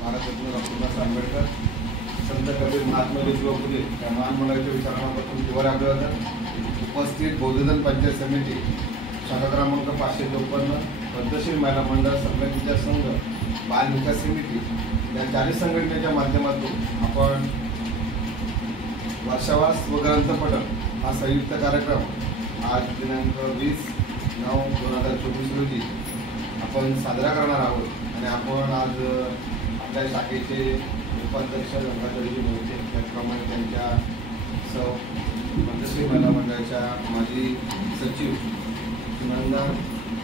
Bharat Ratna doctor Ambedkar, संत कबीर, महात्मा ज्योतिबा फुले या महान मंडळाच्या विचारांपासून किंवा अभिवादन. उपस्थित बौद्धजन पंचायत समिती शाखा क्रमांक 554, पद्धतशीर महिला मंडळ, सप्लाय विचार संघ, बाल विकास समिती या 40 संघटनेच्या माध्यमातून आपण वर्षावास व ग्रंथपठण हा संयुक्त कार्यक्रम आज दिनांक 20/9/2024 रोजी आपण साजरा करणार आहोत. आणि आपण आज आपल्या शाखेचे उपाध्यक्ष गंगाधरजी मोहिते, त्याचप्रमाणे त्यांच्या पद्धतशीर महिला मंडळाच्या माजी सचिव सुनंदा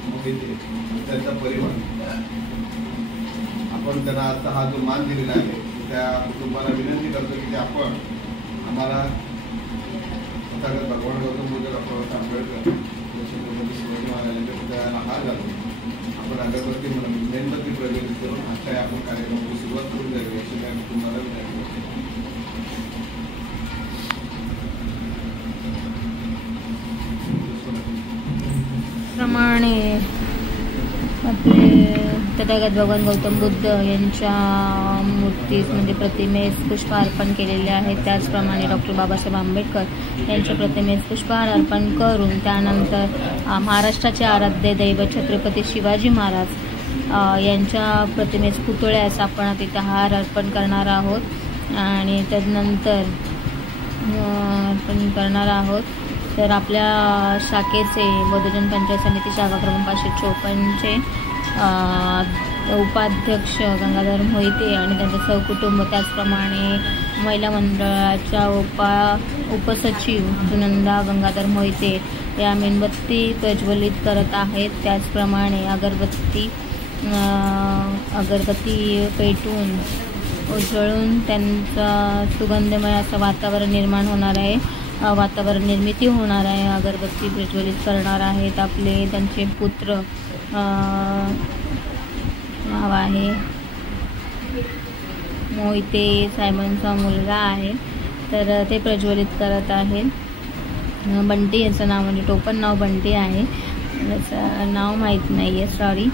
मोहिते, त्यांचा परिवार, आपण त्यांना आता हा जो मान दिलेला आहे त्या कुटुंबाला विनंती करतो की ते आपण आम्हाला तथागत भगवान गौतम बुद्ध डॉक्टर आंबेडकर छत्रपती शिवाजी महाराजांच्या पुतळ्याला हार घालून आपण अगरबत्ती म्हणून मेणबत्ती प्रज्वलित करून आजच्या आपण कार्यक्रमाची सुरुवात करून द्यावी अशी त्या कुटुंबाला विनंती करतो. प्रमाणे आपले तथागत भगवान गौतम बुद्ध यांच्या मूर्तीस म्हणजे प्रतिमेस पुष्प अर्पण केलेले आहे. त्याचप्रमाणे डॉक्टर बाबासाहेब आंबेडकर यांच्या प्रतिमेस पुष्पहार अर्पण करून त्यानंतर महाराष्ट्राचे आराध्य दैवत छत्रपती शिवाजी महाराज यांच्या प्रतिमेस पुतळ्यास आपण तिथे हार अर्पण करणार आहोत आणि त्यानंतर अर्पण करणार आहोत. तर आपल्या शाखेचे बौद्धजन पंचायत समिती शाखा क्रमांक 554चे उपाध्यक्ष गंगाधर मोहिते आणि त्यांचे सहकुटुंब, त्याचप्रमाणे महिला मंडळाच्या उपसचिव सुनंदा गंगाधर मोहिते या मेणबत्ती प्रज्वलित करत आहेत. त्याचप्रमाणे अगरबत्ती पेटवून उजळून त्यांचा सुगंधमय असं वातावरण निर्माण होणार आहे, वातावरण निर्मिती होणार आहे. अगरबत्ती प्रज्वलित करणार आहेत आपले त्यांचे पुत्र, नाव आहे मोहिते साहेबांचा मुलगा आहे, तर ते प्रज्वलित करत आहेत. बंटी याचं नाव म्हणजे टोपण नाव बंटी आहे, याचं नाव माहीत नाही आहे, सॉरी.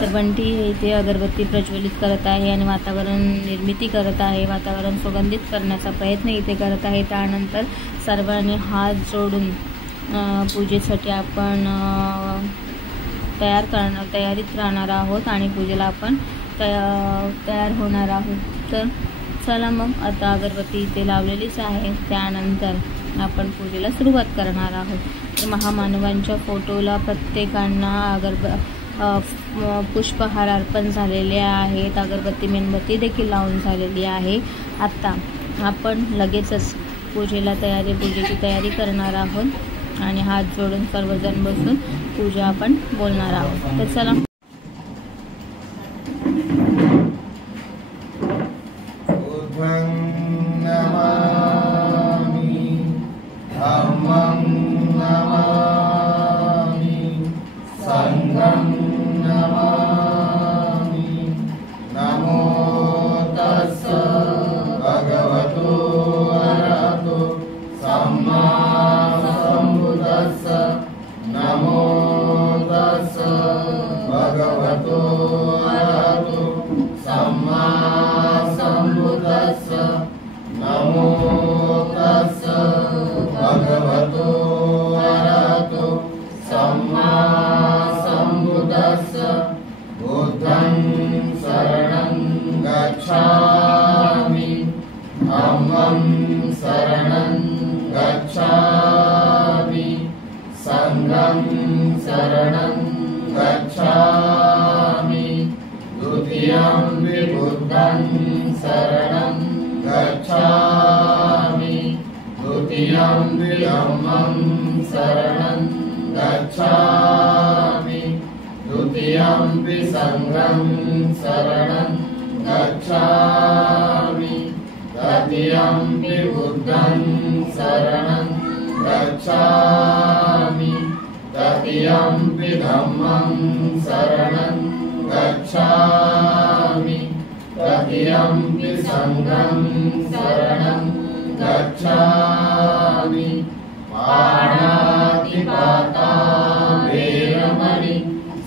तर बंटी इथे अगरबत्ती प्रज्वलित करत आहे आणि वातावरण निर्मिती करत आहे, वातावरण सुगंधित करण्याचा प्रयत्न इथे करत आहे. त्यानंतर सर्वांनी हात जोडून पूजेसाठी आपण तयारीत राहणार आहोत आणि पूजेला आपण तयार होणार आहोत. तर चला मग, आता अगरबत्ती इथे लावलेलीच आहे, त्यानंतर आपण पूजेला सुरुवात करणार आहोत. महामानवांच्या फोटोला प्रत्येकांना पुष्पहार अर्पण झालेले आहेत, अगरबत्ती मेणबत्ती देखील लावून झालेली आहे. आता आपण लगेचच पूजेची तयारी करणार आहोत आणि हात जोडून सर्वजण बसून पूजा आपण बोलणार आहोत. तर चला.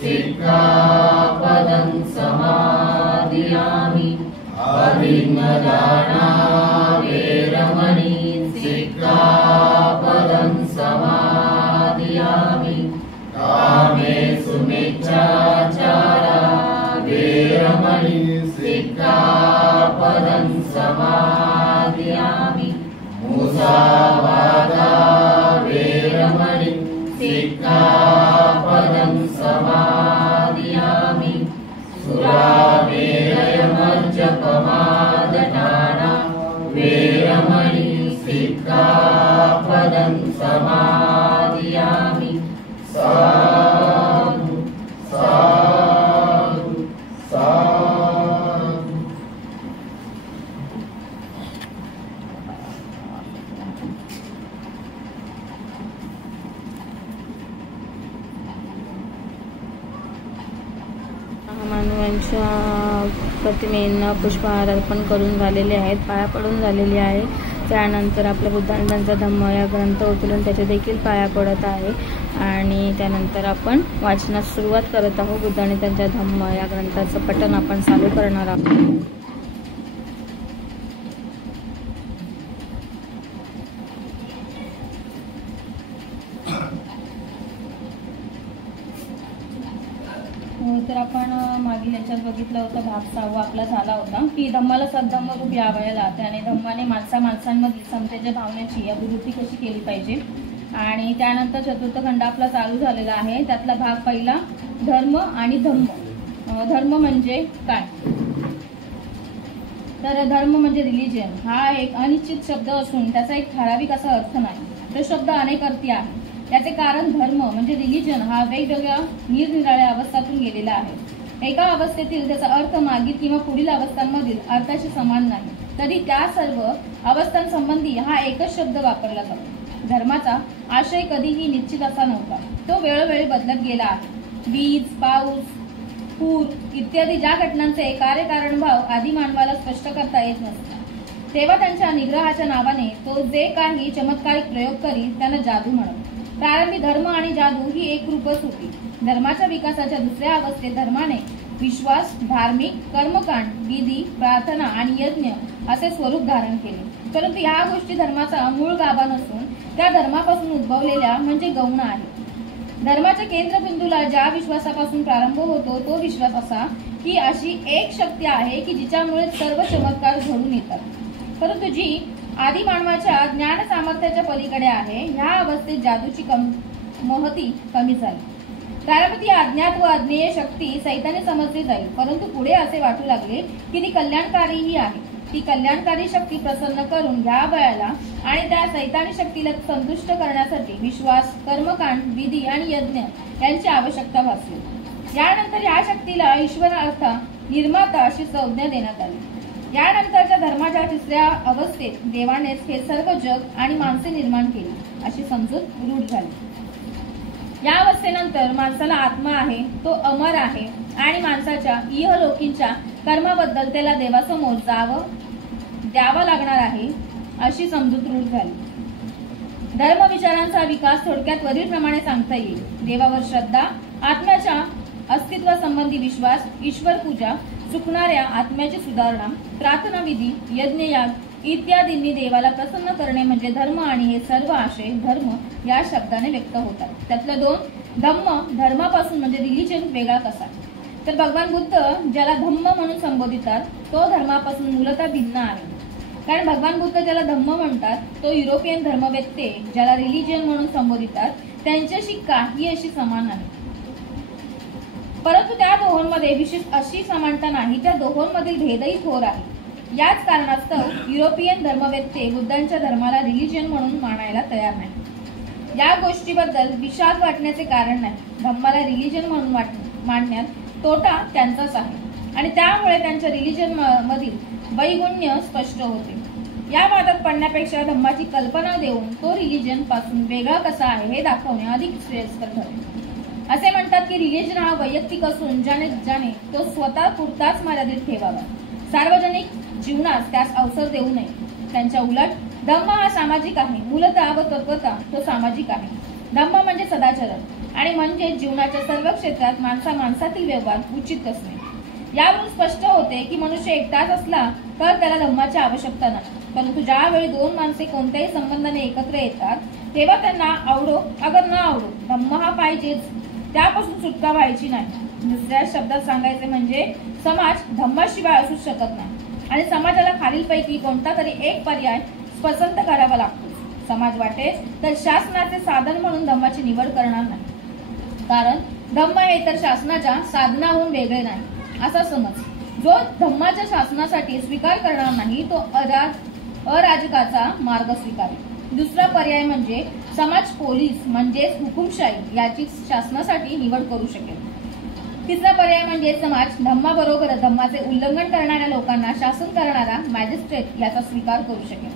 सिक्खापदं समादियामि अभिन्नदाना वेरमणि सिक्खापदं समादियामि कामेषु मिच्छाचारा वेरमणि सिक्खापदं समादियामि मुसावादा वेरमणि सिक्खापदं समादियामि सुरामेरयमज्जपमाददाना वेरमणि सिक्खापदं समादियामि साधु साधु साधु। महामानवांच्या प्रतिमेंना पुष्पहार अर्पण करून झालेले आहेत, पाया पडून झालेले आहे. त्यानंतर आपल्या बुद्धाने त्यांचा धम्म या ग्रंथ उचलून त्याचे देखील पाया पडत आहे आणि त्यानंतर आपण वाचनास सुरुवात करत आहोत. बुद्धाने त्यांच्या धम्म या ग्रंथाचं पठण आपण चालू करणार आहोत. तर आपण मागील याच्यात बघितलं होतं, भाग 6 आपला झाला होता की धम्माला सद्धम्म रूप यावयाला, त्याने धम्माने माणसांमधील समतेच्या भावनेची अभिवृद्धी कशी केली पाहिजे. आणि त्यानंतर चतुर्थ खंड आपला चालू झालेला आहे. त्यातला भाग पहिला धर्म आणि धम्म. धर्म म्हणजे काय, तर धर्म म्हणजे रिलिजन हा एक अनिश्चित शब्द असून त्याचा एक ठराविक असा अर्थ नाही. तो शब्द अनेक अर्थी आहे. त्याचे कारण धर्म म्हणजे रिलिजन हा वेगवेगळ्या निरनिराळ्या अवस्थातून गेलेला आहे. एका अवस्थेतील त्याचा अर्थ मागील किंवा पुढील अवस्थांमधील अर्थाशी समान नाही, तरी त्या सर्व अवस्थांसंबंधी हा एकच शब्द वापरला जातो. धर्माचा आशय कधीही निश्चित असा नव्हता, तो वेळोवेळी बदलत गेला आहे. वीज, पाऊस, पूर इत्यादी ज्या घटनांचे कार्यकारणभाव आदी मानवाला स्पष्ट करता येत नसतात, तेव्हा त्यांच्या निग्रहाच्या नावाने तो जे काही चमत्कारिक प्रयोग करी त्यांना जादू म्हणत. प्रारंभी धर्म आणि जादू ही एक रूपच होती. धर्माच्या विकासाच्या दुसऱ्या अवस्थेत धर्माने विश्वास, धार्मिक कर्मकांड, विधी, प्रार्थना आणि यज्ञ असे स्वरूप धारण केले. परंतु या गोष्टी धर्माचा मूळ गाभा नसून त्या धर्मापासून उद्भवलेल्या म्हणजे गौण आहे. धर्माच्या केंद्रबिंदूला ज्या विश्वासापासून प्रारंभ होतो तो विश्वास असा की अशी एक शक्ती आहे की जिच्यामुळे सर्व चमत्कार घडून येतात, परंतु जी आदी मानवाच्या ज्ञान सामर्थ्याच्या पलीकडे आहे. ह्या अवस्थेत जादूची महती कमी झाली. प्रारंभी ती अज्ञात व अज्ञेय शक्ती सैताने समजली जाईल, परंतु पुढे असे वाटू लागले की ती कल्याणकारीही आहे. ती कल्याणकारी शक्ती प्रसन्न करून घ्यावयाला आणि त्या सैतानी शक्तीला संतुष्ट करण्यासाठी विश्वास, कर्मकांड, विधी आणि यज्ञ यांची आवश्यकता भासली. यानंतर या शक्तीला ईश्वर अर्थात निर्माता अशी संज्ञा देण्यात आली. यानंतरच्या धर्माच्या तिसऱ्या अवस्थेत देवानेच हे सर्व जग आणि माणसे निर्माण केली अशी समजूत रूढ झाली. या अवस्थेनंतर माणसाला आत्मा आहे, तो अमर आहे आणि माणसाच्या इहलोकींच्या कर्माबद्दल त्याला देवासमोर द्यावा लागणार आहे अशी समजूत रूढ झाली. धर्मविचारांचा विकास थोडक्यात वरीलप्रमाणे सांगता येईल. देवावर श्रद्धा, आत्म्याच्या अस्तित्वासंबंधी विश्वास, ईश्वर पूजा, चुकणाऱ्या आत्म्याची सुधारणा, प्रार्थना विधी, यज्ञयाग इत्यादींनी देवाला प्रसन्न करणे म्हणजे धर्म आणि हे सर्व आशय धर्म या शब्दाने व्यक्त होतात. त्यातलं 2 धम्म धर्मापासून म्हणजे रिलिजन वेगळा कसा, तर भगवान बुद्ध ज्याला धम्म म्हणून संबोधितात तो धर्मापासून मूलतः भिन्न आहे. कारण भगवान बुद्ध ज्याला धम्म म्हणतात तो युरोपियन धर्मवेत्ते ज्याला रिलिजन म्हणून संबोधितात त्यांच्याशी काही अशी समान आहे, परंतु त्या दोहोंमध्ये विशेष अशी समानता नाही. त्या दोहोंमधील भेदही थोर आहे. याच कारणास्तव युरोपियन धर्मवेत्ते बुद्धांच्या धर्माला रिलिजन म्हणून मानायला तयार नाही. या गोष्टीबद्दल विषाद वाटण्याचे कारण नाही. धम्माला रिलिजन म्हणून मानण्यात तोटा त्यांचाच आहे आणि त्यामुळे त्यांच्या रिलिजन मधील वैगुण्य स्पष्ट होते. या वादात पडण्यापेक्षा धम्माची कल्पना देऊन तो रिलिजन पासून वेगळा कसा आहे हे दाखवणे अधिक श्रेयस्कर ठरेल. असे म्हणतात की रिलिजन हा वैयक्तिक असून ज्याने तो स्वतः पुरताच मर्यादित ठेवावा, सार्वजनिक जीवनास त्यास अवसर देऊ नये. त्यांच्या उलट धम्म हा सामाजिक आहे. मूलतः व तत्वतः तो सामाजिक आहे. धम्म म्हणजे सदाचरण आणि म्हणजे जीवनाच्या सर्व क्षेत्रात माणसातील व्यवहार उचित असणे. यावरून स्पष्ट होते की मनुष्य एकटाच असला तर त्याला धम्माची आवश्यकता नाही, परंतु ज्यावेळी दोन माणसे कोणत्याही संबंधाने एकत्र येतात तेव्हा त्यांना आवडो अगर न आवडो धम्म हा पाहिजेच, त्यापासून सुटका व्हायची नाही. दुसऱ्या शब्दात सांगायचे म्हणजे समाज धम्माशिवाय असू शकत नाही आणि समाजाला खालीलपैकी कोणता तरी एक पर्याय पसंत करावा लागतो. समाज वाटेल तर शासनाचे साधन म्हणून धम्माची निवड करणार नाही, कारण धम्म हे तर शासनाच्या साधनाहून वेगळे नाही असा समज. जो धम्माच्या शासनासाठी स्वीकार करणार नाही तो अराजकाचा मार्ग स्वीकारेल. दुसरा पर्याय म्हणजे समाज पोलीस म्हणजेच हुकुमशाही याची शासनासाठी निवड करू शकेल. तिसरा पर्याय म्हणजे समाज धम्माबरोबर धम्माचे उल्लंघन करणाऱ्या लोकांना शासन करणारा मॅजिस्ट्रेट याचा स्वीकार करू शकेल.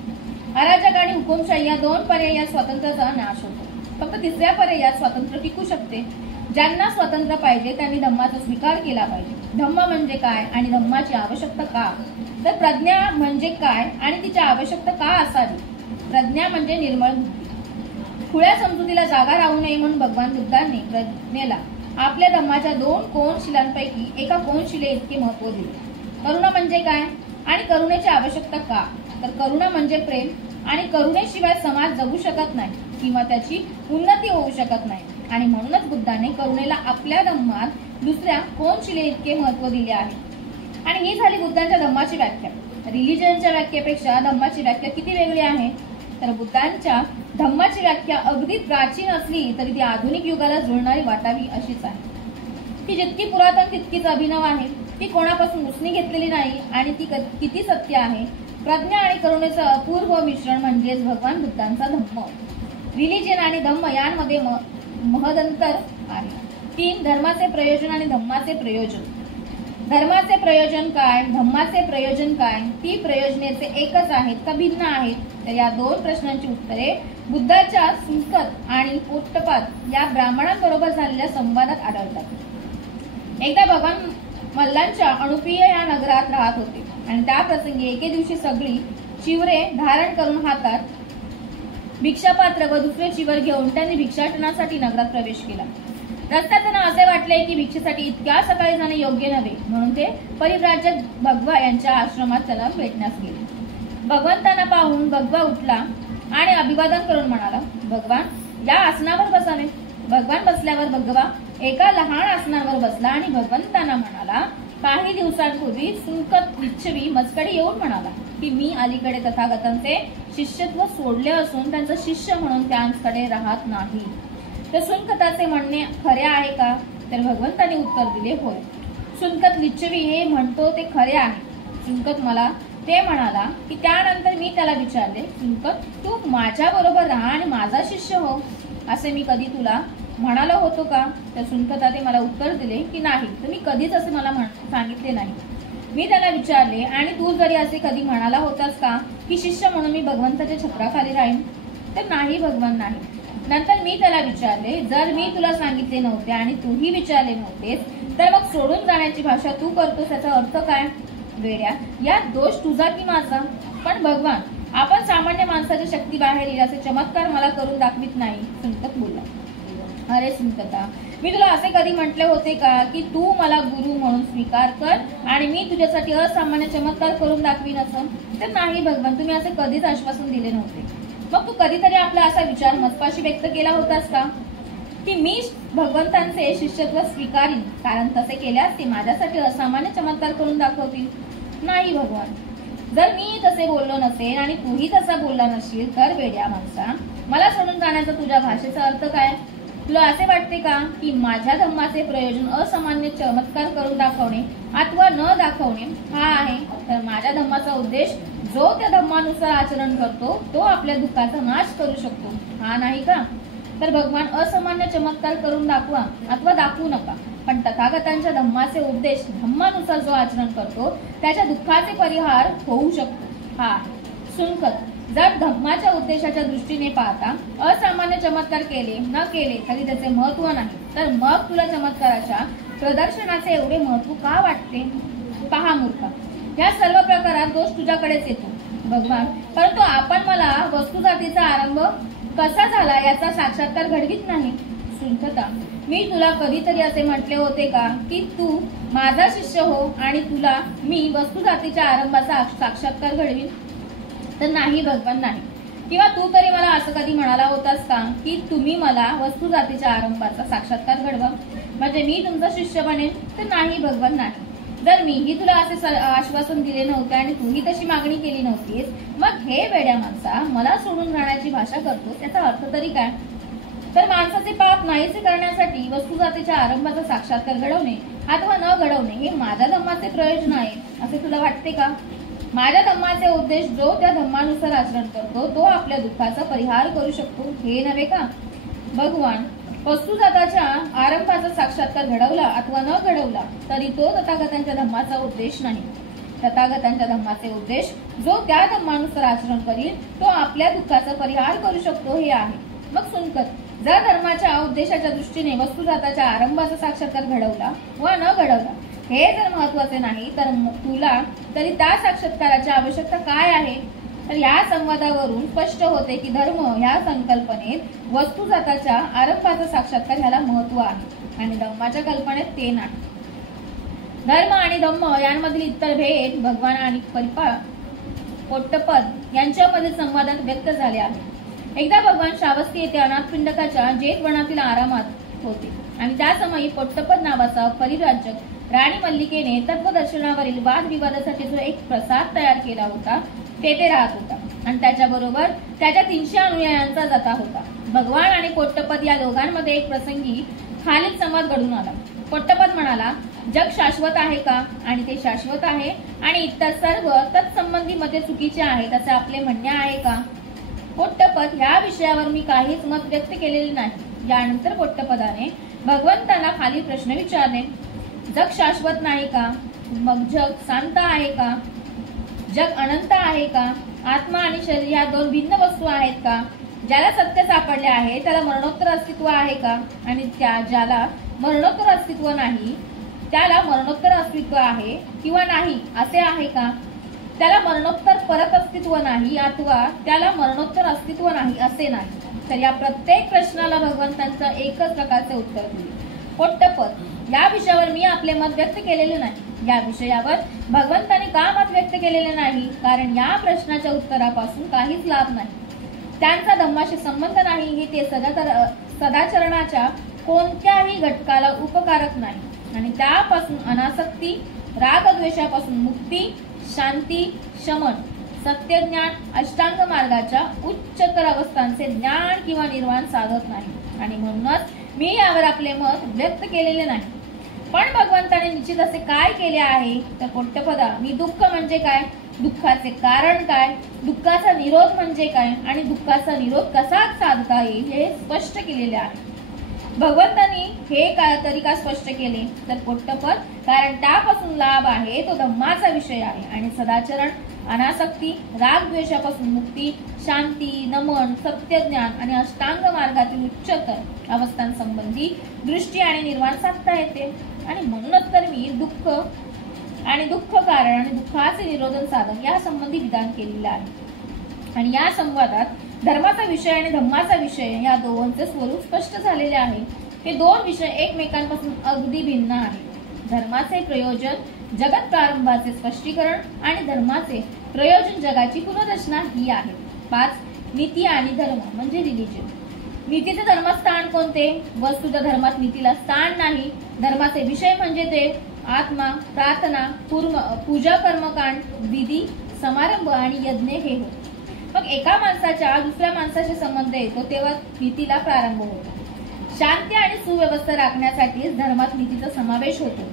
अराजक आणि हुकुमशाही या दोन पर्यायात स्वातंत्र्याचा नाश होतो. फक्त तिसऱ्या पर्यायात स्वातंत्र्य टिकू शकते. ज्यांना स्वातंत्र्य पाहिजे त्यांनी धम्माचा स्वीकार केला पाहिजे. धम्म म्हणजे काय आणि धम्माची आवश्यकता का? तर प्रज्ञा म्हणजे काय आणि तिची आवश्यकता का असावी? प्रज्ञा म्हणजे निर्मळ बुद्धी. खुळ्या समजुतीला जागा राहू नये म्हणून भगवान बुद्धांनी प्रज्ञेला आपल्या धम्माच्या दोन कोनशिलांपैकी एका कोनशिले इतके महत्व दिले. करुणा म्हणजे काय आणि करुणेची आवश्यकता का? तर करुणा म्हणजे प्रेम आणि करुणेशिवाय समाज जगू शकत नाही किंवा त्याची उन्नती होऊ शकत नाही आणि म्हणूनच बुद्धाने करुणेला आपल्या धम्मात दुसऱ्या कोनशिले इतके महत्व दिले आहे. आणि ही झाली बुद्धांच्या धम्माची व्याख्या. रिलिजनच्या व्याख्येपेक्षा धम्माची व्याख्या किती वेगळी आहे? तर बुद्धांच्या धम्माची व्याख्या अगदी प्राचीन असली तरी ती आधुनिक युगाला जुळणारी वाटावी अशीच आहे. ती जितकी पुरातन तितकीच अभिनव आहे. ती कोणापासून उसनी घेतलेली नाही आणि ती किती सत्य आहे. प्रज्ञा आणि करुणेचं अपूर्व मिश्रण म्हणजेच भगवान बुद्धांचा धम्म. रिलिजन आणि धम्म यांमध्ये महदंतर आहे. 3 धर्माचे प्रयोजन आणि धम्माचे प्रयोजन. धर्माचे प्रयोजन काय, धम्माचे प्रयोजन काय, ती प्रयोजनेचे एकच आहेत का भिन्न आहेत? तर या 2 प्रश्नांची उत्तरे बुद्धाच्या सुंकत आणि पोट्टपाद या ब्राह्मणांबरोबर झालेल्या संवादात आढळतात. एकदा भगवान मल्लांच्या अणुप्रिय या नगरात राहत होते आणि त्या प्रसंगी एके दिवशी सगळी चिवरे धारण करून हातात भिक्षापात्र व दुसरे चिवर घेऊन त्यांनी भिक्षाटनासाठी नगरात प्रवेश केला. रस्त्यात त्यांना असे वाटले की भिक्षेसाठी इतक्या सकाळी जाणे योग्य नव्हे, म्हणून ते परिव्राजक भगवा यांच्या आश्रमात त्याला भेटण्यास गेले. भगवंतांना पाहून भगवा उठला आणि अभिवादन करून म्हणाला, भगवान या आसनावर बसावे. भगवान बसल्यावर भगवा एका लहान आसनावर बसला आणि भगवंतांना म्हणाला, काही दिवसांपूर्वी सुंकत लिच्छवी मजकडे येऊन म्हणाला की मी अलीकडे तथागतांचे शिष्यत्व सोडले असून त्यांचा शिष्य म्हणून त्यांच्याकडे राहत नाही. तर सुंकताचे म्हणणे खरे आहे का? तर भगवंतांनी उत्तर दिले, होय. सुंकत लिच्छवी हे म्हणतो ते खरे आहे. सुंकत मला ते म्हणाला की त्यानंतर मी त्याला विचारले, सुंकत तू माझ्या बरोबर राहा आणि माझा शिष्य हो असे मी कधी तुला म्हणालो होतो का? तर सुंकताने मला उत्तर दिले की नाही, तुम्ही कधीच असे मला सांगितले नाही. मी त्याला विचारले, आणि तू जरी असे कधी म्हणाला होतास का की शिष्य म्हणून मी भगवंताच्या छत्राखाली राहीन? तर नाही भगवान, नाही. नंतर मी त्याला विचारले, जर मी तुला सांगितले नव्हते आणि तूही विचारले नव्हतेस तर मग सोडून जाण्याची भाषा तू करतोस याचा अर्थ काय? वेड्या, यात दोष तुझा की माझा? पण भगवान, आपण सामान्य माणसाच्या शक्ती बाहेर येईल असे चमत्कार मला करून दाखवित नाही. सुंकत बोलला, अरे सुंकता, मी तुला असे कधी म्हटले होते का की तू मला गुरु म्हणून स्वीकार कर आणि मी तुझ्यासाठी असामान्य चमत्कार करून दाखवीन असं? तर नाही भगवान, तुम्ही असे कधीच आश्वासन दिले नव्हते. मग तू कधीतरी आपला असा विचार मजपाशी व्यक्त केला होतास का की मी भगवंतांचे शिष्यत्व स्वीकारीन, कारण तसे केल्यास ते माझ्यासाठी असामान्य चमत्कार करून दाखवतील? नाही भगवान, जर मी तसे बोललो नसेल आणि तूही तसा बोलला नसशील तर वेड्या माणसा, मला सोडून जाण्याचा तुझ्या भाषेचा अर्थ काय? तुला असे वाटते का की माझ्या धम्माचे प्रयोजन असामान्य चमत्कार करून दाखवणे अथवा न दाखवणे हा आहे? तर माझ्या धम्माचा उद्देश जो त्या धम्मानुसार आचरण करतो तो आपल्या दुःखाचा नाश करू शकतो, हा नाही का? तर भगवान असामान्य चमत्कार करून दाखवा अथवा दाखवू नका, पण तथागतांच्या धम्माचे उद्देश धम्मानुसार जो आचरण करतो त्याच्या दुःखाचे परिहार होऊ शकतो, हा. सुंकत, जर धम्माच्या उद्देशाच्या दृष्टीने पाहता असामान्य चमत्कार केले न केले तरी त्याचे महत्व नाही, तर मग तुला चमत्काराच्या प्रदर्शनाचे एवढे महत्व का वाटते? पहा मूर्खा, या सर्व प्रकारात दोष तुझ्याकडेच येतो भगवान, परंतु आपण मला वस्तुजातीचा आरंभ कसा झाला याचा साक्षात्कार घडवीत नाही. सुंकता, मी तुला कधीतरी असे म्हटले होते का की तू माझा शिष्य हो आणि तुला मी वस्तू जातीच्या आरंभाचा साक्षात्कार घडवीन? तर नाही भगवान नाही. किंवा तू तरी मला असं कधी म्हणाला होतास का की तुम्ही मला वस्तू जातीच्या आरंभाचा साक्षात्कार घडवा, म्हणजे मी तुमचा शिष्य बनेन? तर नाही भगवान नाही. जर मीही तुला असे आश्वासन दिले नव्हते आणि तूही तशी मागणी केली नव्हतीस, मग हे वेड्या माणसा मला सोडून राहण्याची भाषा करतोस, याचा अर्थ तरी काय? तर माणसाचे पाप नाहीसे करण्यासाठी वस्तू जातीच्या आरंभाचा साक्षात्कार घडवणे अथवा न घडवणे हे माझ्या धम्माचे प्रयोजन आहे असे तुला वाटते का? माझ्या धम्माचे उद्देश जो त्या धम्मानुसार आचरण करतो तो आपल्या दुःखाचा परिहार करू शकतो, हे नव्हे का? भगवान वस्तू जाताच्या आरंभाचा साक्षात्कार घडवला अथवा न घडवला तरी तो तथागतांच्या धम्माचा उद्देश नाही. तथागतांच्या धम्माचे उद्देश जो त्या धम्मानुसार आचरण करील तो आपल्या दुःखाचा परिहार करू शकतो, हे आहे. मग सुनकर, जर धर्माच्या उद्देशाच्या दृष्टीने वस्तू जाताच्या आरंभाचा साक्षात्कार घडवला व न घडवला हे जर महत्वाचे नाही तर तुला तरी त्या साक्षात्काराची आवश्यकता काय आहे? तर या संवादावरून स्पष्ट होते की धर्म ह्या संकल्पनेत वस्तू जाताच्या आरंभाचा साक्षात्कार ह्याला महत्व आहे आणि धम्माच्या कल्पनेत ते नाही. धर्म आणि धम्म यांमधील इतर भेद भगवान आणि पोट्टपद यांच्यामधील संवादात व्यक्त झाले आहे. एकदा भगवान श्रावस्ती येथे अनाथपिंडकाच्या जेठवनातील आरामात होते आणि त्या समयी पोट्टपद नावाचा परिव्राजक राणी मल्लिकेने तत्वदर्शनावरील वादविवादासाठी जो एक प्रसाद तयार केला होता तेथे राहत होता आणि त्याच्याबरोबर त्याच्या 300 अनुयायांचा जथा होता. भगवान आणि पोट्टपद या दोघांमध्ये एक प्रसंगी खालील संवाद घडून आला. पोट्टपद म्हणाला, जग शाश्वत आहे का? आणि ते शाश्वत आहे आणि इतर सर्व तत्संबंधी मते चुकीचे आहेत असे आपले म्हणणे आहे का? पोट्टपद ह्या विषयावर मी काहीच मत व्यक्त केलेले नाही. यानंतर पोट्टपदाने भगवंतांना खालील प्रश्न विचारले. जग शाश्वत नाही का? मग जग शांत आहे का? जग अनंत आहे का? आत्मा आणि शरीर या दोन भिन्न वस्तू आहेत का? ज्याला सत्य सापडले आहे त्याला मरणोत्तर अस्तित्व आहे का? आणि ज्याला मरणोत्तर अस्तित्व नाही त्याला मरणोत्तर अस्तित्व आहे किंवा नाही असे आहे का? त्याला मरणोत्तर परत अस्तित्व नाही अथवा त्याला मरणोत्तर अस्तित्व नाही असे नाही. तर या प्रत्येक प्रश्नाला भगवंतांचं एकच प्रकारचे उत्तर दिले. पोट्टपद, या विषयावर मी आपले मत व्यक्त केलेले नाही. या विषयावर भगवंताने का मत व्यक्त केलेले नाही? कारण या प्रश्नाच्या उत्तरापासून काहीच लाभ नाही. त्यांचा धम्माशी संबंध नाही हे ते सदाचरणाच्या कोणत्याही घटकाला उपकारक नाही आणि त्यापासून अनासक्ती, रागद्वेषापासून मुक्ती, शांती, शमन, सत्यज्ञान, अष्टांग मार्गाच्या उच्चतर अवस्थांचे ज्ञान किंवा निर्वाण साधत नाही आणि म्हणूनच मी यावर आपले मत व्यक्त केलेले नाही. पण भगवंताने निश्चित असे काय केले आहे? तर पोट्टपदा, मी दुःख म्हणजे काय, दुःखाचे कारण काय, दुःखाचा निरोध म्हणजे काय आणि दुःखाचा निरोध कसा साधता येईल हे स्पष्ट केलेले आहे. भगवंतांनी हे काय तरी का स्पष्ट केले? तर पोट्टपद, कारण त्यापासून लाभ आहे तो धम्माचा विषय आहे आणि सदाचरण, अनासक्ती, राग द्वेषापासून मुक्ती, शांती, नमन, सत्यज्ञान आणि अष्टांग मार्गातील उच्चतर अवस्थांसंबंधी दृष्टी आणि निर्वाण साधता येते आणि म्हणूनच तर मी दुःख आणि दुःख कारण आणि दुःखाचे निरोधन साधन या संबंधी विधान केलेले आहे. आणि या संवादात धर्माचा विषय आणि धम्माचा विषय या दोघांचे स्वरूप स्पष्ट झालेले आहे. हे दोन विषय एकमेकांपासून अगदी भिन्न आहेत. धर्माचे प्रयोजन जगत प्रारंभाचे स्पष्टीकरण आणि धर्माचे प्रयोजन जगाची पुनर्रचना ही आहे. 5. नीती आणि धर्म म्हणजे रिलिजन. नीतीचे धर्मस्थान कोणते? वस्तुतः धर्मात नीतीला स्थान नाही. धर्माचे विषय म्हणजे देव, आत्मा, प्रार्थना, पूजा, कर्मकांड, विधी, समारंभ आणि यज्ञ हे होते. मग एका माणसाच्या दुसऱ्या माणसाशी संबंध येतो तेव्हा नीतीला प्रारंभ होतो. शांती आणि सुव्यवस्था राखण्यासाठी धर्मात नीतीचा समावेश होतो.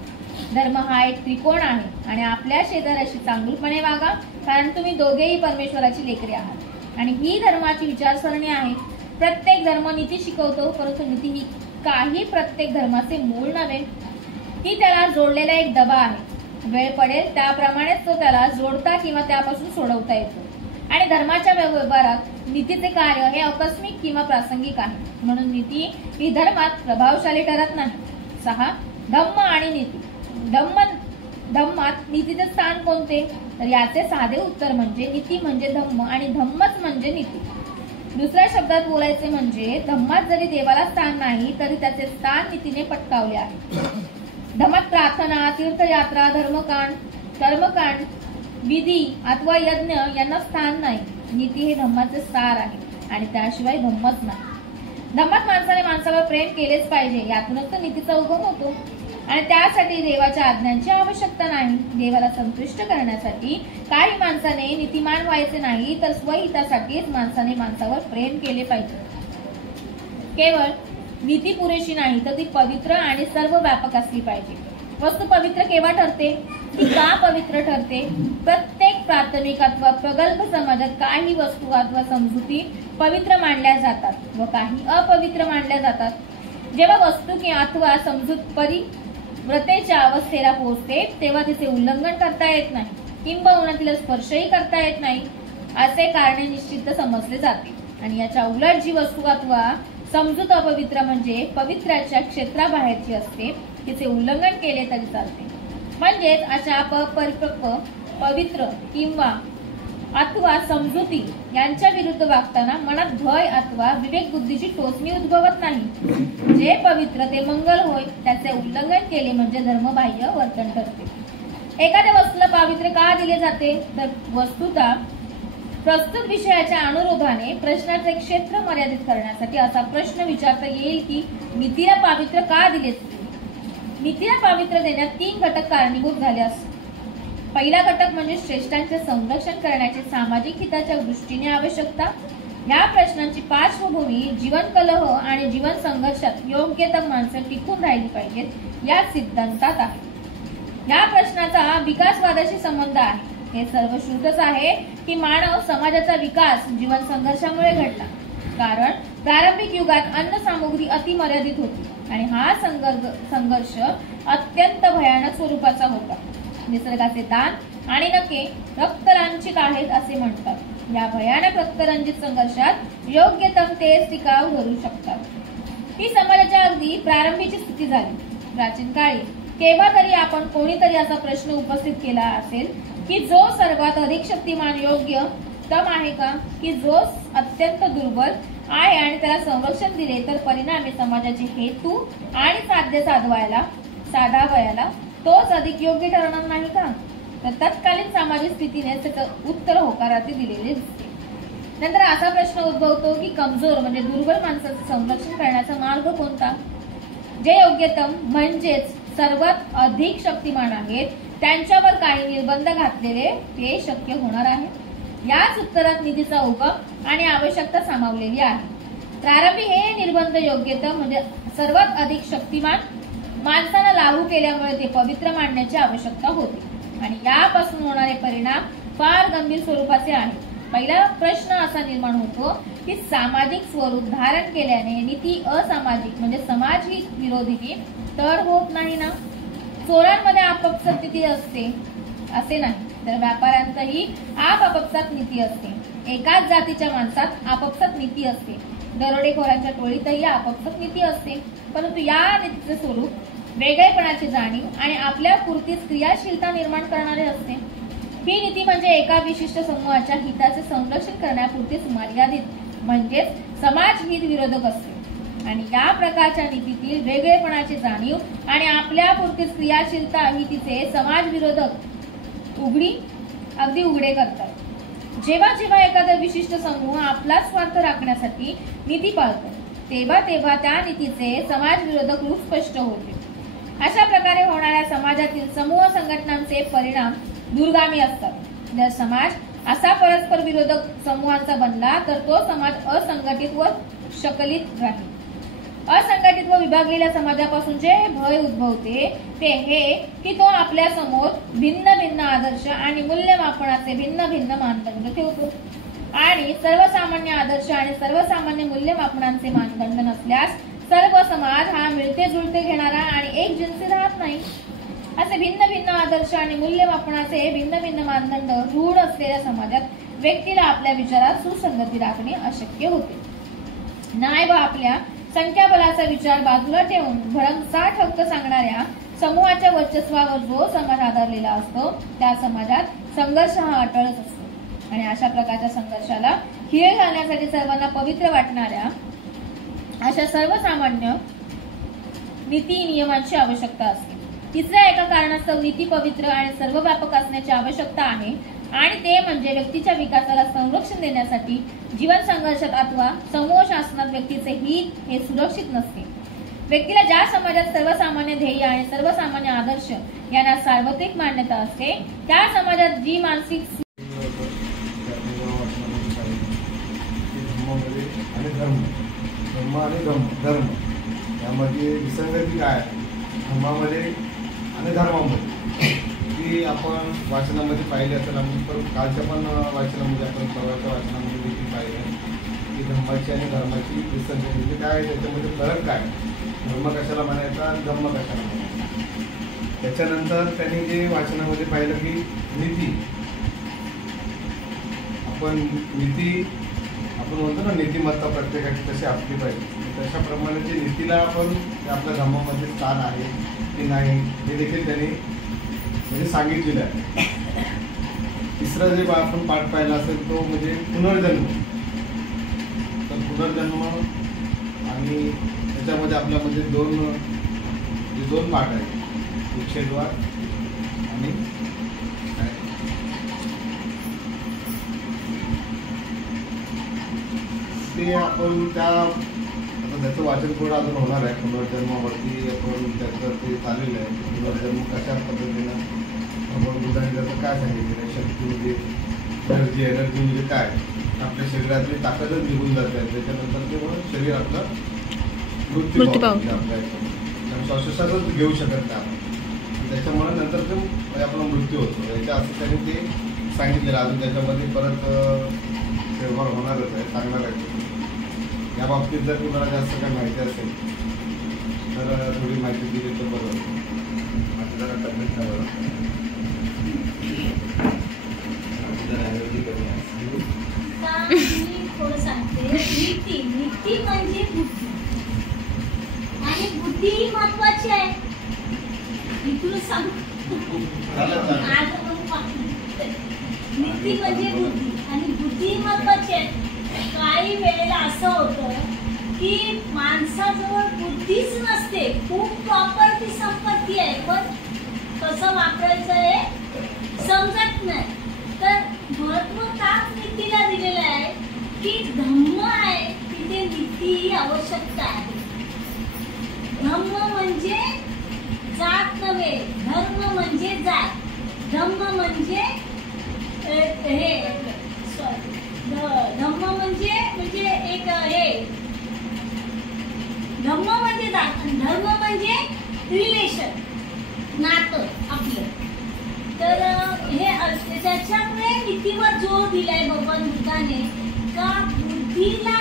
धर्म हा एक त्रिकोण आहे आणि आपल्या शेजाऱ्याशी चांगुलपणे वागा, कारण तुम्ही दोघेही परमेश्वराची लेकरे आहात आणि ही धर्माची विचारसरणी आहे. प्रत्येक धर्म नीती शिकवतो, परंतु नीती ही काही प्रत्येक धर्माचे मूळ नव्हे. ही त्याला जोडलेला एक डबा आहे. वेळ पडेल त्याप्रमाणेच तो त्याला जोडता किंवा त्यापासून सोडवता येतो. आणि धर्माच्या व्यवहारात नीतीचे कार्य हे आकस्मिक किंवा प्रासंगिक आहे, म्हणून नीती ही धर्मात प्रभावशाली ठरत नाही. 6. धम्म आणि नीती. धम्मात नीतीचे स्थान कोणते? तर याचे साधे उत्तर म्हणजे नीती म्हणजे धम्म आणि धम्मच म्हणजे नीती. दुसऱ्या शब्दात बोलायचे म्हणजे धम्मात जरी देवाला स्थान नाही तरी त्याचे स्थान नीतीने पटकावले आहे. धम्मात प्रार्थना, तीर्थयात्रा, कर्मकांड, विधी अथवा यज्ञ यांना स्थान नाही. नीती हे धम्माचे सार आहे आणि त्याशिवाय धम्मच नाही. धम्मात माणसाने माणसावर प्रेम केलेच पाहिजे, यातूनच तर नीतीचा उगम होतो. आणि त्यासाठी देवाच्या आज्ञांची आवश्यकता नाही. देवाला संतुष्ट करण्यासाठी काही माणसाने नीतिमान व्हायचे नाही, तर स्वहितासाठीच माणसाने माणसावर प्रेम केले पाहिजे. केवळ नीती पुरेशी नाही, तर ती पवित्र आणि सर्व व्यापक असली पाहिजे. वस्तू पवित्र केव्हा ठरते? ती का पवित्र ठरते? प्रत्येक प्राथमिक अथवा प्रगल्भ समाजात काही वस्तू अथवा समजुती पवित्र मानल्या जातात व काही अपवित्र मानल्या जातात. जेव्हा वस्तू किंवा अथवा समजूत परिव्रतेच्या अवस्थेला पोहोचते तेव्हा तिचे उल्लंघन करता येत नाही, किंबहुना तिला स्पर्शही करता येत नाही असे कारणे निश्चित समजले जाते. आणि याच्या उलट जी वस्तू अथवा समजूत अपवित्र म्हणजे पवित्राच्या क्षेत्राबाहेरची असते, तिचे उल्लंघन केले तरी चालते. म्हणजेच अशा अपरिपक्व पवित्र किंवा अथवा समजुती यांच्या विरुद्ध वागताना मनात भय अथवा विवेक बुद्धीची टोचणी उद्भवत नाही. जे पवित्र ते मंगल होय, त्याचे उल्लंघन केले म्हणजे धर्मबाह्य वर्तन ठरते. एखाद्या वस्तूला पावित्र्य का दिले जाते? तर वस्तुतः प्रस्तुत विषयाच्या अनुरोधाने प्रश्नाचे क्षेत्र मर्यादित करण्यासाठी असा प्रश्न विचारता येईल की नीतीला पावित्र्य का दिले? नीतीला पावित्र्य देण्यात 3 घटक कारणीभूत झाले असतात. पहिला घटक म्हणजे श्रेष्ठांचे संरक्षण करण्याची सामाजिक हिताच्या दृष्टीने आवश्यकता. या प्रश्नांची पार्श्वभूमी जीवन कलह आणि जीवन संघर्षात योग्यतम माणसं टिकून राहिली पाहिजेत या सिद्धांतात आहे. या प्रश्नाचा विकासवादाशी संबंध आहे. हे सर्व श्रुतच आहे की मानव समाजाचा विकास जीवन संघर्षामुळे घडला. कारण प्रारंभिक युगात अन्न सामुग्री अतिमर्यादित होती आणि हा संघर्ष अत्यंत भयानक स्वरूपाचा होता. निसर्गाचे दान आणि नखे रक्तरंजित आहेत असे म्हणतात. या भयानक रक्तरंजित संघर्षात योग्यतम तेच टिकाव धरू शकतात. ही समाजाच्या अगदी प्रारंभीची स्थिती झाली. प्राचीन काळी केव्हा तरी आपण कोणीतरी असा प्रश्न उपस्थित केला असेल की जो सर्वात अधिक शक्तिमान योग्य तम आहे का, की जो अत्यंत दुर्बल आहे आणि त्याला संरक्षण दिले तर परिणामी समाजाचे हेतू आणि साध्य साधावयाला तोच अधिक योग्य ठरणार नाही का? तर तत्कालीन सामाजिक स्थितीने त्याचं उत्तर होकारार्थी दिलेले दिसते. नंतर असा प्रश्न उद्भवतो की कमजोर म्हणजे दुर्बल माणसाचे संरक्षण करण्याचा मार्ग कोणता? जे योग्यतम म्हणजेच सर्वात अधिक शक्तिमान आहेत त्यांच्यावर काही निर्बंध घातलेले ते शक्य होणार आहे. याच उत्तरात नीतीचा उगम आणि आवश्यकता सामावलेली आहे. प्रारंभी हे निर्बंध योग्यतम म्हणजे सर्वात अधिक शक्तिमान माणसाला लागू केल्यामुळे ते पवित्र मानण्याची आवश्यकता होती आणि यापासून होणारे परिणाम फार गंभीर स्वरूपाचे आहेत. पहिला प्रश्न असा निर्माण होतो की सामाजिक स्वरूप धारण केल्याने नीती असामाजिक म्हणजे समाजहित विरोधी तर होत नाही ना. चोरांमध्ये आपापसात नीती असते असे नाही, तर व्यापाऱ्यांतही आपापसात नीती असते. एकाच जातीच्या माणसात आपापसात नीती असते. दरोडेखोरांच्या टोळीतही आपापसात नीती असते. परंतु या नीतीचे स्वरूप वेगळेपणाची जाणीव आणि आपल्या पुरतीच क्रियाशीलता निर्माण करणारे असते. ही नीती म्हणजे एका विशिष्ट समूहाच्या हिताचे संरक्षण करण्यापुरतीच मर्यादित म्हणजेच समाजहित विरोधक असते. आणि या प्रकारच्या नीतीतील वेगळेपणाची जाणीव आणि आपल्या पुरतीच क्रियाशीलता ही तिचे समाज विरोधक अगदी उघडे करतात. जेव्हा जेव्हा एखादा विशिष्ट समूह आपला स्वार्थ राखण्यासाठी नीती पाळतो तेव्हा त्या नीतीचे समाज विरोधक रूप स्पष्ट होते. अशा प्रकारे होणाऱ्या समाजातील समूह संघटनांचे परिणाम दूरगामी असतात. जर समाज असा परस्पर विरोधक समूहांचा बनला तर तो समाज असंघटित व शकलित राहील. असंघटित व विभागलेल्या समाजापासून जे भय उद्भवते ते हे की तो आपल्या समोर भिन्न भिन्न आदर्श आणि मूल्यमापनाचे भिन्न भिन्न मानदंड ठेवतो आणि सर्वसामान्य आदर्श आणि सर्वसामान्य मूल्यमापनांचे मानदंड नसल्यास सर्व समाज हा मिळते जुळते घेणारा आणि एक जिन्सी राहत नाही. असे भिन्न भिन्न आदर्श आणि मूल्यमापनाचे भिन्न भिन्न मानदंड रूढ असलेल्या समाजात व्यक्तीला आपल्या विचारात सुसंगती राखणे अशक्य होते. न्याय व आपल्या संख्याबलाचा विचार बाजूला ठेवून भरमसाठ हक्क सांगणाऱ्या समूहाच्या वर्चस्वावर जो समाज आधारलेला असतो त्या समाजात संघर्ष हा अटळच असतो आणि अशा प्रकारच्या संघर्षाला खीळ घालण्यासाठी सर्वांना पवित्र वाटणाऱ्या अशा सर्वसामान्य नीती नियमांची आवश्यकता असते. तिसऱ्या एका कारणास्तव नीती पवित्र आणि सर्वव्यापक असण्याची आवश्यकता आहे आणि ते म्हणजे व्यक्तीच्या विकासाला संरक्षण देण्यासाठी जीवन संघर्षात अथवा समूह शासनात व्यक्तीचे हित हे सुरक्षित नसते. व्यक्तीला ज्या समाजात सर्वसामान्य ध्येय आणि सर्वसामान्य आदर्श यांना सार्वत्रिक मान्यता असते त्या समाजात जी मानसिक धर्म यामध्ये विसंगती काय धर्मामध्ये आणि धर्मामध्ये ती आपण वाचनामध्ये पाहिली असेल. आम्ही पण कालच्या पण वाचनामध्ये आपण परवाच्या वाचनामध्ये देखील पाहिलं की धर्माची आणि धर्माची विसंगती म्हणजे काय त्याच्यामध्ये फरक काय, धर्म कशाला म्हणायचा आणि धम्म कशाला म्हणायचा. त्याच्यानंतर त्यांनी जे वाचनामध्ये पाहिलं की नीती आपण म्हणतो ना नीतिमत्ता प्रत्येकाची कशी असली पाहिजे तशाप्रमाणे ते नीतीला आपण आपल्या धर्मामध्ये स्थान आहे की नाही हे देखील त्यांनी म्हणजे सांगितलेलं आहे. तिसरा जे आपण पाठ पाहिला असेल तो म्हणजे पुनर्जन्म. तर पुनर्जन्म आणि त्याच्यामध्ये आपल्यामध्ये दोन पाठ आहेत, उच्छेदवाद आणि ते आपण त्याचं वाचन थोडं अजून होणार आहे. पुनर्जन्मावरती आपण त्याचं ते चाललेलं आहे. पुनर्जन्म कशा पद्धतीनं भगवान बुद्धांनी त्याचं काय सांगितलेलं आहे, शक्ती म्हणजे एनर्जी म्हणजे काय, आपल्या शरीरातली ताकदच निघून जाते त्याच्यानंतर ते मग शरीर आपलं मृत्यू पावते. आपल्या श्वासोश्वासच घेऊ शकत नाही आपण, त्याच्यामुळे नंतर ते आपला मृत्यू होतो. याच्या असं त्यांनी ते सांगितलेलं. अजून त्याच्यामध्ये परत व्यवहार होणारच आहे, सांगणार आहे. या बाबतीत जर तुम्हाला जास्त काही माहिती असेल तर थोडी माहिती दिली तर बरं. माझी जरा तब्येत नाही बरं. थोडं सांगते. नीती म्हणजे बुद्धी आणि बुद्धी ही महत्वाची आहे. मी तुला सांगू नीती म्हणजे बुद्धी आणि बुद्धी महत्वाची आहे. काही वेळेला असं होतं की माणसाजवळ बुद्धीच नसते, खूप प्रॉपर्टी संपत्ती आहे पण कसं वापरायचं हे समजत नाही. तर महत्व काच नीतीला दिलेलं आहे की धम्म आहे तिथे नीती ही आवश्यकता आहे. धम्म म्हणजे जात नव्हे, धर्म म्हणजे जात, धम्म म्हणजे धम्म म्हणजे एक हे धम्म म्हणजे धर्म म्हणजे रिलेशन, नातं आपलं. तर हे त्याच्यामुळे नीतीवर जोर दिलाय भगवान बुद्धाने का बुद्धीला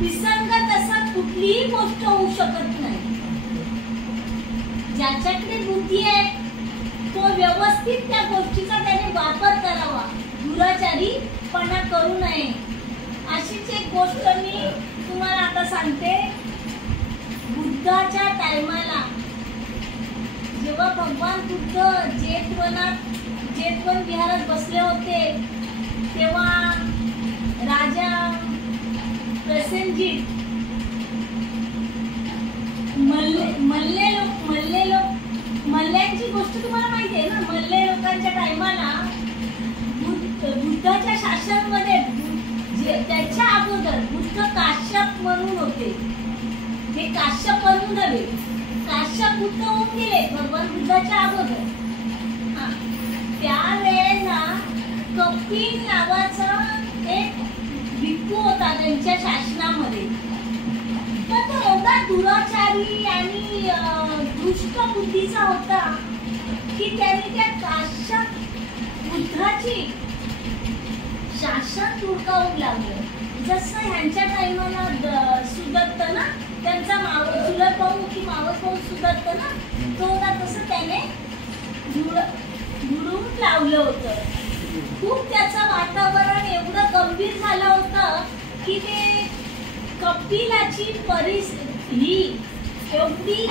विसंगत असं कुठलीही गोष्ट होऊ शकत नाही. ज्याच्याकडे बुद्धी आहे तो व्यवस्थित त्या गोष्टीचा त्याने वापर करावा, दुराचारीपणा करू नये. अशीच एक गोष्ट मी तुम्हाला आता सांगते. बुद्धाच्या टायमाला जेव्हा भगवान बुद्ध जेतवन विहारात बसले होते तेव्हा राजा प्रसेनजीत मल्ल्यांची गोष्ट तुम्हाला माहिती आहे ना. मल्ले लोकांच्या टायमाला बुद्धाच्या शासनामध्ये त्याच्या अगोदर बुद्ध काश्यप म्हणून होते. हे काश्यप म्हणून नव्हे, काश्यप बुद्ध होऊन गेले भगवान बुद्धाच्या अगोदर. त्यावेळेला कपिल नावाचा एक भिक्खू होता त्यांच्या शासनामध्ये. तर तो एवढा दुराचारी आणि दुष्ट बुद्धीचा होता की त्यांनी त्या काश्यप बुद्धाची शासन तुडकावून लागलं. जसं ह्यांच्या टाइमाला सुदत्त ना, त्यांचा चुलत भाऊ की मावस भाऊ सुदत्त ना, तो होता, तसं त्याने धुडून लावलं होतं. खूप त्याचं वातावरण एवढं गंभीर झालं होतं की ते कपिलाची परिस्थिती ही एवढी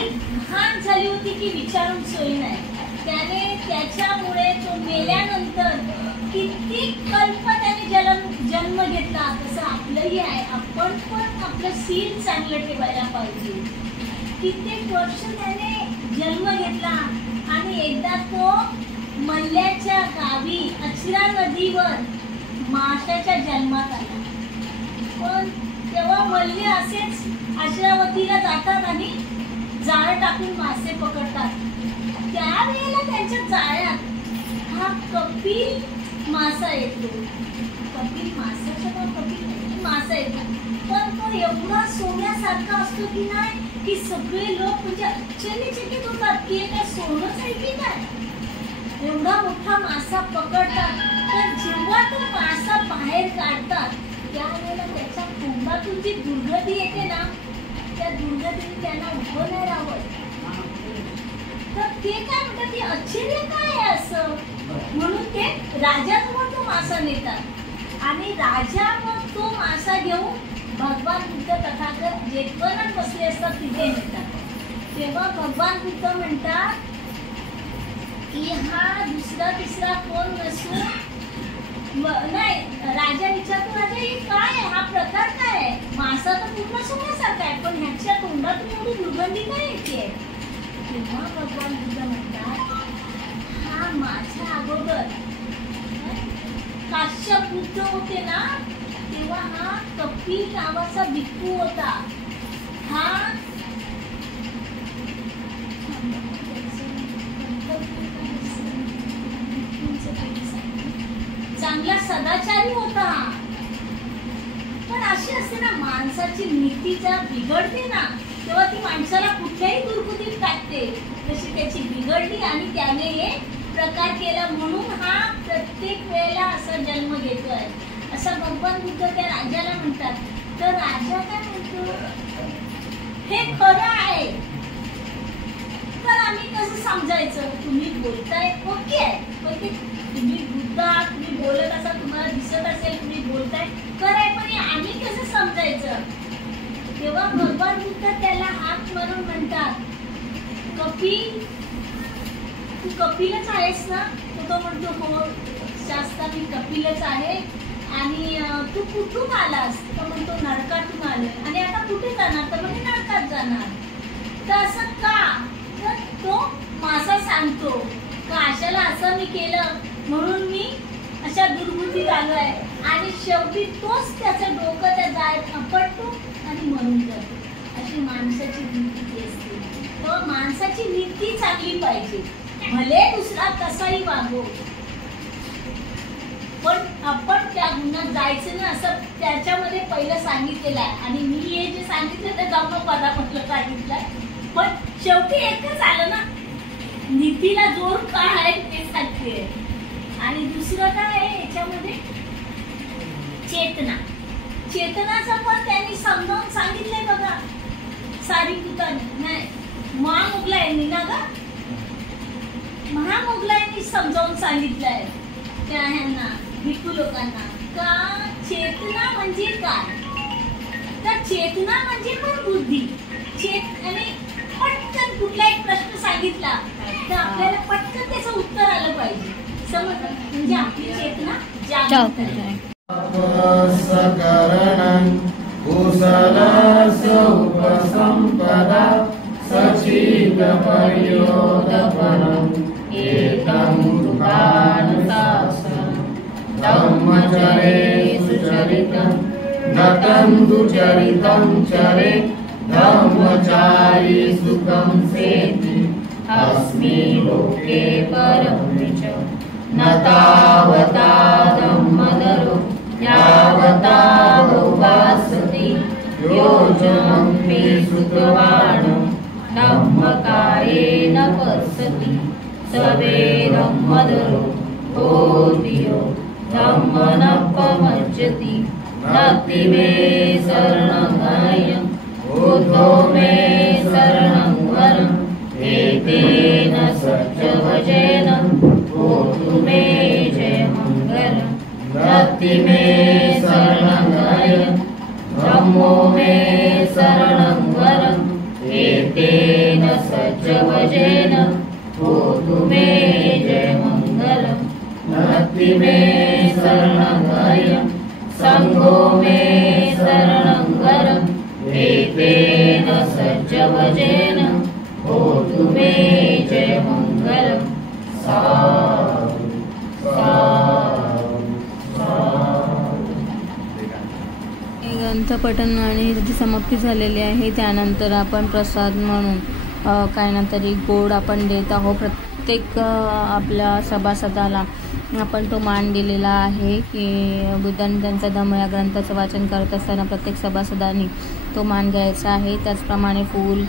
घाण झाली होती की विचारून सोय नाही. त्याने त्याच्यामुळे तो मेल्यानंतर कित्येक कल्प त्याने जन्म घेतला. तसं आपलंही आहे, आपण पण आपलं सील चांगलं ठेवायला पाहिजे. कित्येक वर्ष त्याने जन्म घेतला आणि एकदा तो मल्ल्याच्या गावी अक्षरा नदीवर माशाच्या जन्मात आला. पण तेव्हा मल्ले असेच अक्षरावतीला जातात आणि जाळं टाकून मासे पकडतात. त्यावेळेला त्यांच्या जाळ्यात हा कपिल मासा येतो. कपिल मासाचा नाव कपिल मासा येतो. पण तो एवढा सोन्यासारखा असतो की नाही की सगळे लोक म्हणजे आश्चर्यचकित होतात की हे काय सोनंच आहे की काय, एवढा मोठा मासा पकडतात. तर जेव्हा तो मासा बाहेर काढतात त्यावेळेला त्याच्या तोंडातून जी दुर्गंधी येते ना, त्या दुर्गंधीने त्यांना उभं नाही राहावं. तर ते काय म्हणतात, ते आश्चर्य काय आहे असं, म्हणून ते राजाजवळ तो मासा नेतात आणि राजा मग तो मासा घेऊन भगवान बुद्ध तथागत जेतवनात बसले असतात तिथे नेतात. तेव्हा भगवान बुद्ध म्हणतात की हा दुसरा तिसरा कोण नसून नाही. राजा विचारतो, राजा हे काय आहे, हा प्रकार काय आहे, मासा तर पूर्ण सोन्यासारखा आहे पण ह्याच्या तोंडातून एवढी दुर्गंधी काय येते. तेव्हा भगवान बुद्ध म्हणतात हा माझ्या अगोदर काश्यप बुद्ध होते ना, तेव्हा हा कपिल नावाचा भिक्खू होता. हा चांगला सदाचारी होता. पण अशी असते ना, माणसाची नीती जेव्हा बिघडते ना तेव्हा ती माणसाला कुठल्याही दुर्गुतीत टाकते. तशी त्याची बिघडली आणि त्याने हे प्रकार केला म्हणून हा प्रत्येक वेळेला असा जन्म घेतोय असं भगवान बुद्ध त्या राजाला म्हणतात. तर राजा काय म्हणतो, हे खरं आहे तर आम्ही कसं समजायचं, तुम्ही बोलताय ओके आहे पण ते तुम्ही बुद्ध आहात, तुम्ही बोलत असाल, तुम्हाला दिसत असेल तुम्ही बोलताय खरं आहे पण आम्ही कसं समजायचं. तेव्हा भगवान बुद्ध त्याला हात मारून म्हणतात, कपिल तू कपिलच आहेस ना. तो म्हणतो हो शास्त्रा मी कपिलच आहे. आणि तू कुठून आलास, तो म्हणतो नरकातून आलोय. आणि आता कुठे जाणार, तर म्हणजे नरकात जाणार. तर असं का, तर तो मासा सांगतो का अशाला असं मी केलं म्हणून मी अशा दुर्गुतीत आलोय. आणि शेवटी तोच त्याचं डोकं त्या जाळ्यात आपटतो आणि मरून जातो. अशी माणसाची नीती असते. तर माणसाची नीती चांगली पाहिजे, भले दुसरा कसाही वागो पण आपण त्या गुन्ह्यात जायचं ना असं त्याच्यामध्ये पहिलं सांगितलेलं आहे. आणि मी हे जे सांगितलं ते धम्मपदामधलं सांगितलंय. पण शेवटी एकच आलं ना, नीतीला जोर काय आहे ते सांगते. आणि दुसरं काय आहे याच्यामध्ये, चेतना. चेतनाचं पण त्यांनी समजावून सांगितलंय बघा. सारीपुतांनी नाही, महामुगलांनी ना ग, महामुगलांनी समजावून सांगितलंय त्या ह्यांना भिक्खू लोकांना का चेतना म्हणजे काय. तर चेतना म्हणजे पण बुद्धी. आणि पटकन कुठला एक प्रश्न सांगितला तर आपल्याला पटकन त्याचं उत्तर आलं पाहिजे. समजलं, म्हणजे आपली चेतना जागृत आहे. सकरणं कुशलस्य उपसंपदा सचित पर्योदपनं एतं दुःखानुशासनं धम्मचरे सुचरितं नतं दुचरितं चरे धम्मचारी सुखं सेति अस्मि लोके परं च न तावता धम्मदरो यावता भोगासति योजनमपि सुखवाणं धम्मकायेन पश्यति सवे धम्मदरो होतियो धम्मनपमज्जति नक्ति मे शरणं बुद्धो मे शरणं वरम् एतेन सत्यवचेन होतु मे जयमङ्गलम् नक्ति मे शरणं धम्मो मे शरणं वरम् एतेन सत्यवचेन होतु मे जयमङ्गलम् नक्ति मे शरणं संघो मे शरणं वरम् एतेन सत्यवचेन होतु साधु मे जय मंगलम साधु साधु साधु। हे ग्रंथपठण आणि त्याची समाप्ती झालेली आहे। त्यानंतर आपण प्रसाद म्हणून काही ना तरी गोड आपण देत आहोत। प्रत्येक आपल्या सभासदाला आपण तो मान दिलेला आहे की बुद्धांनी त्यांचा धम्म या ग्रंथाचं वाचन करत असताना प्रत्येक सभासदांनी तो मान घ्यायचा आहे। त्याचप्रमाणे फूल,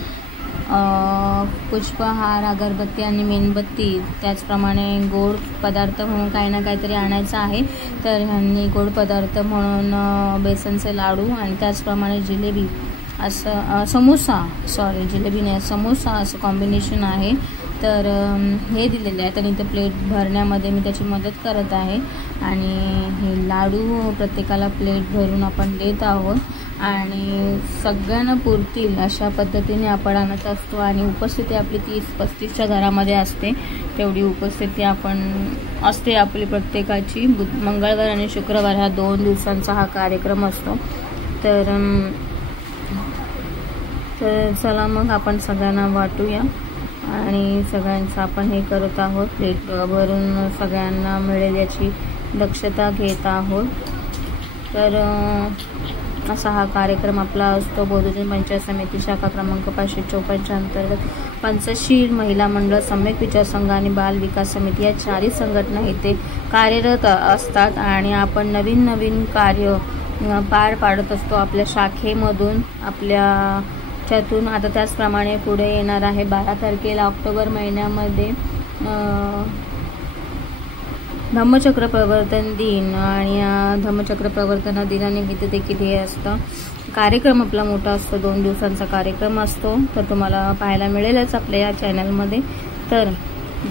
पुष्पहार, अगरबत्ती आणि मेणबत्ती, त्याचप्रमाणे गोड पदार्थ म्हणून काही ना काहीतरी आणायचं आहे। तर ह्यांनी गोड पदार्थ म्हणून बेसनचे लाडू आणि त्याचप्रमाणे जिलेबी असं जिलेबी नाही समोसा असं कॉम्बिनेशन आहे। तर हे दिलेले आहे आणि ते प्लेट भरण्यामध्ये मी त्याची मदत करत आहे आणि हे लाडू प्रत्येकाला प्लेट भरून आपण देत आहोत आणि सगळ्यांना पुरतील अशा पद्धतीने आपण आणत असतो आणि उपस्थिती आपली 30-35च्या घरामध्ये असते। तेवढी उपस्थिती असते आपली प्रत्येकाची। मंगळवार आणि शुक्रवार ह्या 2 दिवसांचा हा कार्यक्रम असतो। तर चला मग आपण सगळ्यांना वाटूया आणि सगळ्यांचं आपण हे करत आहोत। प्लेट भरून सगळ्यांना मिळेल याची दक्षता घेत आहोत। तर असा हा कार्यक्रम आपला असतो। बौद्धजन पंचायत समिती शाखा क्रमांक 554 अंतर्गत पंचशील महिला मंडळ, सम्यक विचार संघ आणि बाल विकास समिती या 4 संघटना इथे कार्यरत असतात आणि आपण नवीन कार्य पार पाडत असतो आपल्या शाखेमधून आपल्याच्यातून। आता त्याचप्रमाणे पुढे येणार आहे 12 तारखेला ऑक्टोबर महिन्यामध्ये धम्मचक्र प्रवर्तन दिन आणि या धम्मचक्र प्रवर्तन दिनानिमित्त देखील हे असतं कार्यक्रम आपला मोठा असतो। 2 दिवसांचा कार्यक्रम असतो। तर तुम्हाला पाहायला मिळेलच आपल्या या चॅनलमध्ये। तर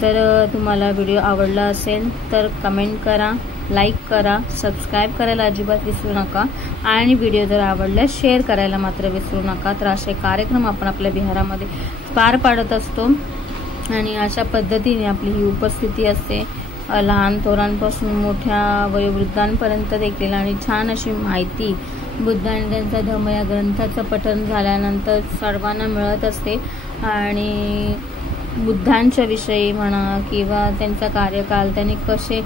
जर तुम्हाला व्हिडिओ आवडला असेल तर कमेंट करा, लाईक करा, सबस्क्राईब करायला अजिबात विसरू नका आणि व्हिडिओ जर आवडल्यास शेअर करायला मात्र विसरू नका। तर असे कार्यक्रम आपण आपल्या बिहारामध्ये पार पाडत असतो आणि अशा पद्धतीने आपली ही उपस्थिती असते। लहान थोरांपासून मोठ्या वयोवृद्धांपर्यंत देखील आणि छान अशी माहिती बुद्धांनी त्यांचा धम्म या ग्रंथाचं पठण झाल्यानंतर सर्वांना मिळत असते आणि बुद्धांच्या विषयी म्हणा किंवा त्यांचा कार्यकाल, त्यांनी कसे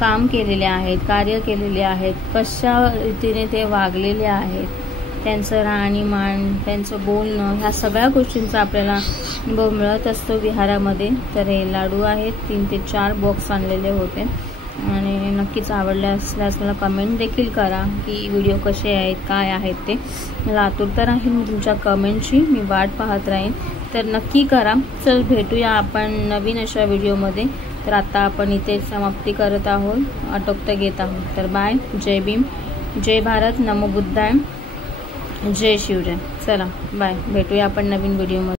काम केलेले आहेत, कार्य केलेले आहेत, कशा रीतीने ते वागलेले आहेत, त्यांचं राहणीमान, त्यांचं बोलणं, ह्या सगळ्या गोष्टींचा आपल्याला अनुभव मिळत असतो विहारामध्ये। तर हे लाडू आहेत, 3 ते 4 बॉक्स आणलेले होते आणि नक्कीच आवडले असल्यास मला कमेंट देखील करा की व्हिडिओ कसे आहेत, काय आहेत ते। मला आतुरता राहील मी तुमच्या कमेंटची, मी वाट पाहत राहीन। तर नक्की करा। चल भेटूया आपण नवीन अशा व्हिडिओमध्ये। तर आता आपण इथे समाप्ती करत आहोत, आटोपता घेत आहोत। तर बाय, जय भीम, जय भारत, नमो बुद्धाय, जय शिवराय। चला बाय, भेटूया आपण नवीन व्हिडिओमध्ये।